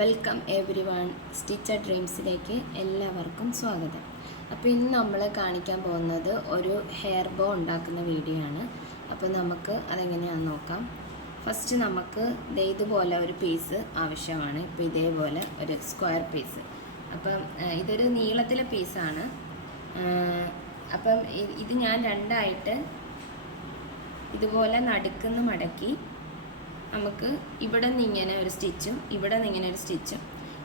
Welcome everyone stitcher ഡ്രീംസിലേക്ക് എല്ലാവർക്കും സ്വാഗതം. അപ്പോൾ ഇന്ന് നമ്മൾ കാണിക്കാൻ പോകുന്നത് ഒരു ഹെയർ ബോ ഉണ്ടാക്കുന്ന വീഡിയോ ആണ്. അപ്പോൾ നമുക്ക് അതെങ്ങനെയാണെന്ന് നോക്കാം. ഫസ്റ്റ് നമുക്ക് ഇതേതുപോലെ ഒരു പീസ് ആവശ്യമാണ്. ഇപ്പോൾ ഇതേപോലെ ഒരു സ്ക്വയർ പീസ്. അപ്പം ഇതൊരു നീളത്തിലെ പീസാണ് അപ്പം ഇത് ഞാൻ രണ്ടായിട്ട് ഇതുപോലെ നടുക്കുന്ന് മടക്കി നമുക്ക് ഇവിടെ നിന്ന് ഇങ്ങനെ ഒരു സ്റ്റിച്ചും ഇവിടെ നിന്ന് ഇങ്ങനെ ഒരു സ്റ്റിച്ചും.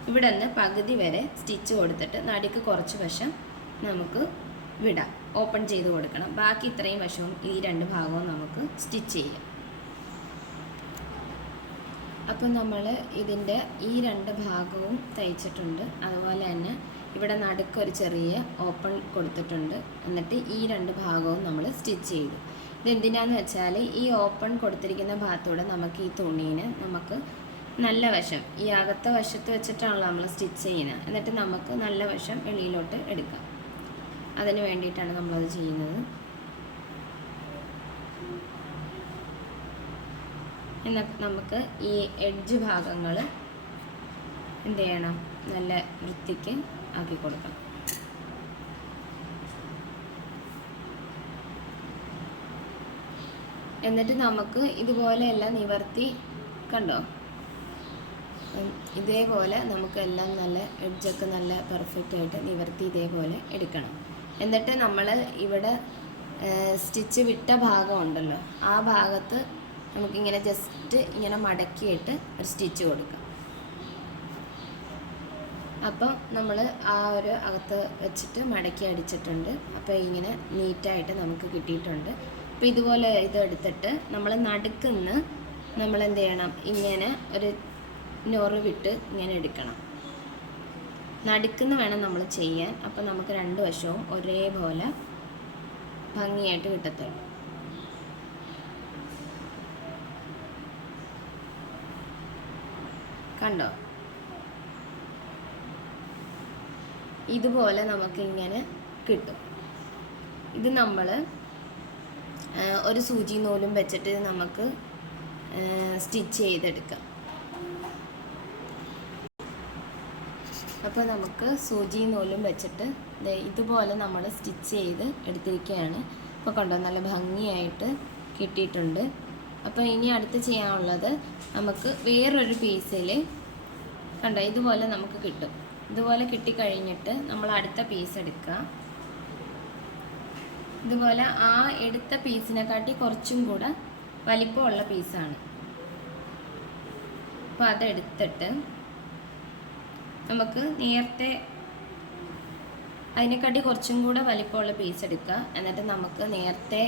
ഇവിടെ നിന്ന് പകുതി വരെ സ്റ്റിച്ച് കൊടുത്തിട്ട് നടുക്ക് കുറച്ച് വശം നമുക്ക് വിടാം. ഓപ്പൺ ചെയ്ത് കൊടുക്കണം. ബാക്കി ഇത്രയും വശവും ഈ രണ്ട് ഭാഗവും നമുക്ക് സ്റ്റിച്ച് ചെയ്യാം. അപ്പോൾ നമ്മൾ ഇതിന്റെ ഈ രണ്ട് ഭാഗവും തയ്ച്ചിട്ടുണ്ട്. അതുപോലെ തന്നെ ഇവിടെ നടുക്കൊരു ചെറിയ ഓപ്പൺ കൊടുത്തിട്ടുണ്ട്. എന്നിട്ട് ഈ രണ്ട് ഭാഗവും നമ്മൾ സ്റ്റിച്ച് ചെയ്തു. ഇതെന്തിനാന്ന് വെച്ചാൽ ഈ ഓപ്പൺ കൊടുത്തിരിക്കുന്ന ഭാഗത്തൂടെ നമുക്ക് ഈ തുണീന് നമുക്ക് നല്ല വശം ഈ അകത്തെ വശത്ത് വെച്ചിട്ടാണല്ലോ നമ്മൾ സ്റ്റിച്ച് ചെയ്യുന്നത് എന്നിട്ട് നമുക്ക് നല്ല വശം വെളിയിലോട്ട് എടുക്കാം. അതിന് വേണ്ടിയിട്ടാണ് നമ്മളത് ചെയ്യുന്നത്. എന്ന നമുക്ക് ഈ എഡ്ജ് ഭാഗങ്ങൾ എന്ത് ചെയ്യണം? നല്ല വൃത്തിക്ക് ആക്കി കൊടുക്കണം. എന്നിട്ട് നമുക്ക് ഇതുപോലെയെല്ലാം നിവർത്തി കണ്ടോ? ഇതേപോലെ നമുക്കെല്ലാം നല്ല എഡ്ജൊക്കെ നല്ല പെർഫെക്റ്റ് ആയിട്ട് നിവർത്തി ഇതേപോലെ എടുക്കണം. എന്നിട്ട് നമ്മൾ ഇവിടെ സ്റ്റിച്ച് വിട്ട ഭാഗം ഉണ്ടല്ലോ ആ ഭാഗത്ത് നമുക്കിങ്ങനെ ജസ്റ്റ് ഇങ്ങനെ മടക്കിയിട്ട് ഒരു സ്റ്റിച്ച് കൊടുക്കാം. അപ്പം നമ്മൾ ആ ഒരു അകത്ത് വെച്ചിട്ട് മടക്കി അടിച്ചിട്ടുണ്ട്. അപ്പോൾ ഇങ്ങനെ നീറ്റായിട്ട് നമുക്ക് കിട്ടിയിട്ടുണ്ട്. അപ്പോൾ ഇതുപോലെ ഇത് എടുത്തിട്ട് നമ്മൾ നടുക്കുന്ന് നമ്മൾ എന്ത് ചെയ്യണം? ഇങ്ങനെ ഒരു നോറ് വിട്ട് ഇങ്ങനെ എടുക്കണം. നടുക്കുന്ന് വേണം നമ്മൾ ചെയ്യാൻ. അപ്പോൾ നമുക്ക് രണ്ട് വശവും ഒരേപോലെ ഭംഗിയായിട്ട് കിട്ടത്തുള്ളൂ. കണ്ടോ? ഇതുപോലെ നമുക്കിങ്ങനെ കിട്ടും. ഇത് നമ്മൾ ഒരു സൂചി നൂലും വെച്ചിട്ട് നമുക്ക് സ്റ്റിച്ച് ചെയ്തെടുക്കാം. അപ്പോൾ നമുക്ക് സൂചി നൂലും വെച്ചിട്ട് ഇതുപോലെ നമ്മൾ സ്റ്റിച്ച് ചെയ്ത് എടുത്തിരിക്കുകയാണ്. അപ്പോൾ കണ്ടോ നല്ല ഭംഗിയായിട്ട് കിട്ടിയിട്ടുണ്ട്. അപ്പോൾ ഇനി അടുത്ത് ചെയ്യാനുള്ളത് നമുക്ക് വേറൊരു പീസിൽ കണ്ടോ ഇതുപോലെ നമുക്ക് കിട്ടും. ഇതുപോലെ കിട്ടിക്കഴിഞ്ഞിട്ട് നമ്മൾ അടുത്ത പീസ് എടുക്കുക ഇതുപോലെ ആ എടുത്ത പീസിനെക്കാട്ടി കുറച്ചും കൂടെ വലിപ്പമുള്ള പീസാണ്. അപ്പോൾ അതെടുത്തിട്ട് നമുക്ക് നേരത്തെ അതിനെക്കാട്ടി കുറച്ചും കൂടെ വലിപ്പമുള്ള പീസ് എടുക്കുക. എന്നിട്ട് നമുക്ക് നേരത്തെ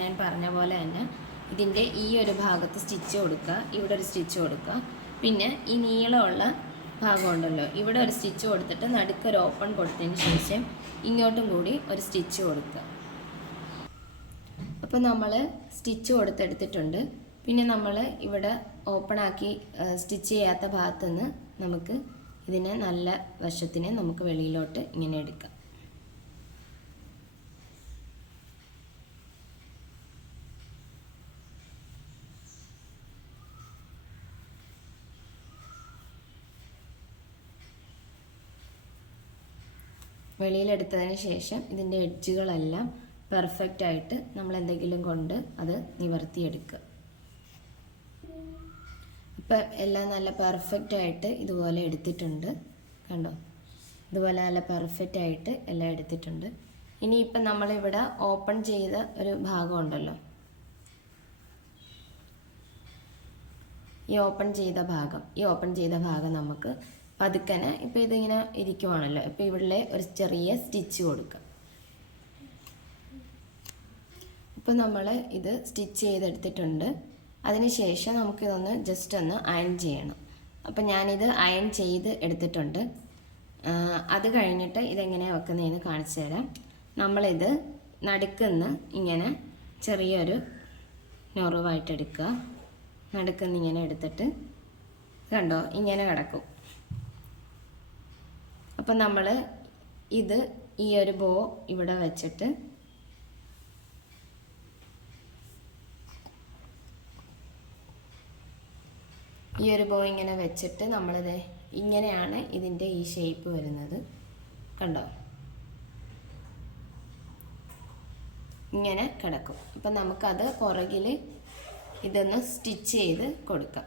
ഞാൻ പറഞ്ഞ പോലെ തന്നെ ഇതിന്റെ ഈ ഒരു ഭാഗത്ത് സ്റ്റിച്ച് കൊടുക്കുക. ഇവിടെ ഒരു സ്റ്റിച്ച് കൊടുക്കുക. പിന്നെ ഈ നീളമുള്ള ഭാഗമുണ്ടല്ലോ ഇവിടെ ഒരു സ്റ്റിച്ച് കൊടുത്തിട്ട് നടുക്കൊരു ഓപ്പൺ കൊടുത്തതിന് ശേഷം ഇങ്ങോട്ടും കൂടി ഒരു സ്റ്റിച്ച് കൊടുക്കുക. അപ്പോൾ നമ്മൾ സ്റ്റിച്ച് കൊടുത്തെടുത്തിട്ടുണ്ട്. പിന്നെ നമ്മൾ ഇവിടെ ഓപ്പൺ ആക്കി സ്റ്റിച്ച് ചെയ്യാത്ത ഭാഗത്തുനിന്ന് നമുക്ക് ഇതിനെ നല്ല വശത്തിന് നമുക്ക് വെളിയിലോട്ട് ഇങ്ങനെ എടുക്കാം. വെളിയിലെടുത്തതിന് ശേഷം ഇതിന്റെ എഡ്ജുകളെല്ലാം പെർഫെക്റ്റ് ആയിട്ട് നമ്മൾ എന്തെങ്കിലും കൊണ്ട് അത് നിവർത്തിയെടുക്കുക ഇപ്പം എല്ലാം നല്ല പെർഫെക്റ്റ് ആയിട്ട് ഇതുപോലെ എടുത്തിട്ടുണ്ട്. കണ്ടോ? ഇതുപോലെ നല്ല പെർഫെക്റ്റ് ആയിട്ട് എല്ലാം എടുത്തിട്ടുണ്ട്. ഇനിയിപ്പം നമ്മളിവിടെ ഓപ്പൺ ചെയ്ത ഒരു ഭാഗം ഉണ്ടല്ലോ. ഈ ഓപ്പൺ ചെയ്ത ഭാഗം. ഈ ഓപ്പൺ ചെയ്ത ഭാഗം നമുക്ക് പതുക്കനെ ഇപ്പോൾ ഇതിങ്ങനെ ഇരിക്കുവാണല്ലോ. ഇപ്പോൾ ഇവിടെ ഒരു ചെറിയ സ്റ്റിച്ച് കൊടുക്കാം. ഇപ്പോൾ നമ്മൾ ഇത് സ്റ്റിച്ച് ചെയ്തെടുത്തിട്ടുണ്ട്. അതിനുശേഷം നമുക്കിതൊന്ന് ജസ്റ്റ് ഒന്ന് അയൺ ചെയ്യണം. അപ്പം ഞാനിത് അയൺ ചെയ്ത് എടുത്തിട്ടുണ്ട്. അത് കഴിഞ്ഞിട്ട് ഇതെങ്ങനെയാണ് വെക്കുന്നതെന്ന് കാണിച്ചു തരാം. നമ്മളിത് നടുക്കുന്ന് ഇങ്ങനെ ചെറിയൊരു ഞൊറിവായിട്ട് എടുക്കുക. നടുക്കുന്ന് ഇങ്ങനെ എടുത്തിട്ട് കണ്ടോ ഇങ്ങനെ കിടക്കും. അപ്പം നമ്മൾ ഇത് ഈ ഒരു ബോ ഇവിടെ വെച്ചിട്ട് ഈ ഒരു ബോ ഇങ്ങനെ വെച്ചിട്ട് നമ്മളിത് ഇങ്ങനെയാണ് ഇതിന്റെ ഈ ഷേപ്പ് വരുന്നത്. കണ്ടോ? ഇങ്ങനെ കിടക്കും. അപ്പം നമുക്കത് പുറകിൽ ഇതൊന്ന് സ്റ്റിച്ച് ചെയ്ത് കൊടുക്കാം.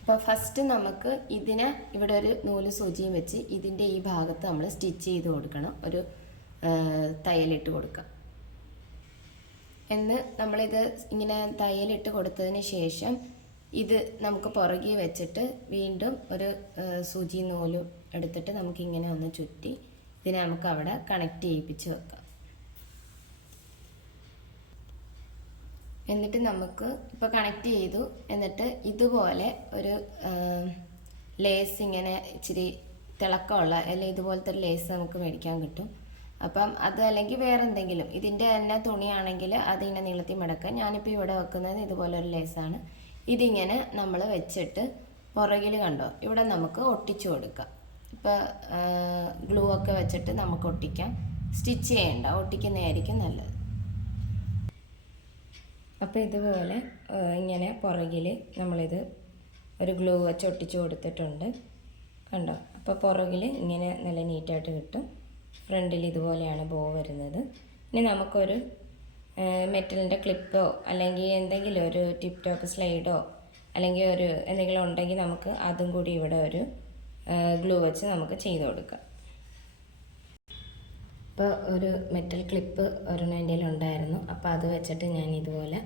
അപ്പോൾ ഫസ്റ്റ് നമുക്ക് ഇതിനെ ഇവിടെ ഒരു നൂൽ സൂചിയും വെച്ച് ഇതിന്റെ ഈ ഭാഗത്ത് നമ്മൾ സ്റ്റിച്ച് ചെയ്ത് കൊടുക്കണം. ഒരു തയ്യലിട്ട് കൊടുക്കാം. എന്ന് നമ്മളിത് ഇങ്ങനെ തയ്യലിട്ട് കൊടുത്തതിന് ശേഷം ഇത് നമുക്ക് പുറകെ വെച്ചിട്ട് വീണ്ടും ഒരു സൂചി നൂലും എടുത്തിട്ട് നമുക്കിങ്ങനെ ഒന്ന് ചുറ്റി ഇതിനെ നമുക്ക് അവിടെ കണക്ട് ചെയ്യിപ്പിച്ച് വെക്കാം. എന്നിട്ട് നമുക്ക് ഇപ്പോൾ കണക്ട് ചെയ്തു. എന്നിട്ട് ഇതുപോലെ ഒരു ലേസ് ഇങ്ങനെ ഇച്ചിരി തിളക്കമുള്ള അല്ലെങ്കിൽ ഇതുപോലത്തെ ഒരു ലേസ് നമുക്ക് മേടിക്കാൻ കിട്ടും. അപ്പം അത് അല്ലെങ്കിൽ വേറെ എന്തെങ്കിലും ഇതിന്റെ തന്നെ തുണിയാണെങ്കിൽ അതിങ്ങനെ നീളത്തി മടക്കുക. ഞാനിപ്പോൾ ഇവിടെ വെക്കുന്നത് ഇതുപോലൊരു ലേസാണ്. ഇതിങ്ങനെ നമ്മൾ വെച്ചിട്ട് പുറകിൽ കണ്ടോ? ഇവിടെ നമുക്ക് ഒട്ടിച്ചു കൊടുക്കാം. ഇപ്പോൾ ഗ്ലൂ ഒക്കെ വെച്ചിട്ട് നമുക്ക് ഒട്ടിക്കാം. സ്റ്റിച്ച് ചെയ്യണ്ട ഒട്ടിക്കുന്നതായിരിക്കും നല്ലത്. അപ്പോൾ ഇതുപോലെ ഇങ്ങനെ പുറകിൽ നമ്മളിത് ഒരു ഗ്ലൂ വെച്ച് ഒട്ടിച്ചു കൊടുത്തിട്ടുണ്ട്. കണ്ടോ? അപ്പോൾ പുറകിൽ ഇങ്ങനെ നല്ല നീറ്റായിട്ട് കിട്ടും. ഫ്രണ്ടിൽ ഇതുപോലെയാണ് ബോ വരുന്നത്. ഇനി നമുക്കൊരു മെറ്റലിന്റെ ക്ലിപ്പോ അല്ലെങ്കിൽ എന്തെങ്കിലും ഒരു ടിപ് ടോപ്പ് സ്ലൈഡോ അല്ലെങ്കിൽ ഒരു എന്തെങ്കിലും ഉണ്ടെങ്കിൽ നമുക്ക് അതും കൂടി ഇവിടെ ഒരു ഗ്ലൂ വെച്ച് നമുക്ക് ചെയ്ത് കൊടുക്കാം. ഇപ്പോൾ ഒരു മെറ്റൽ ക്ലിപ്പ് ഒരെണ്ണം എന്റെ ഉണ്ടായിരുന്നു അപ്പോൾ അത് വെച്ചിട്ട് ഞാൻ ഇതുപോലെ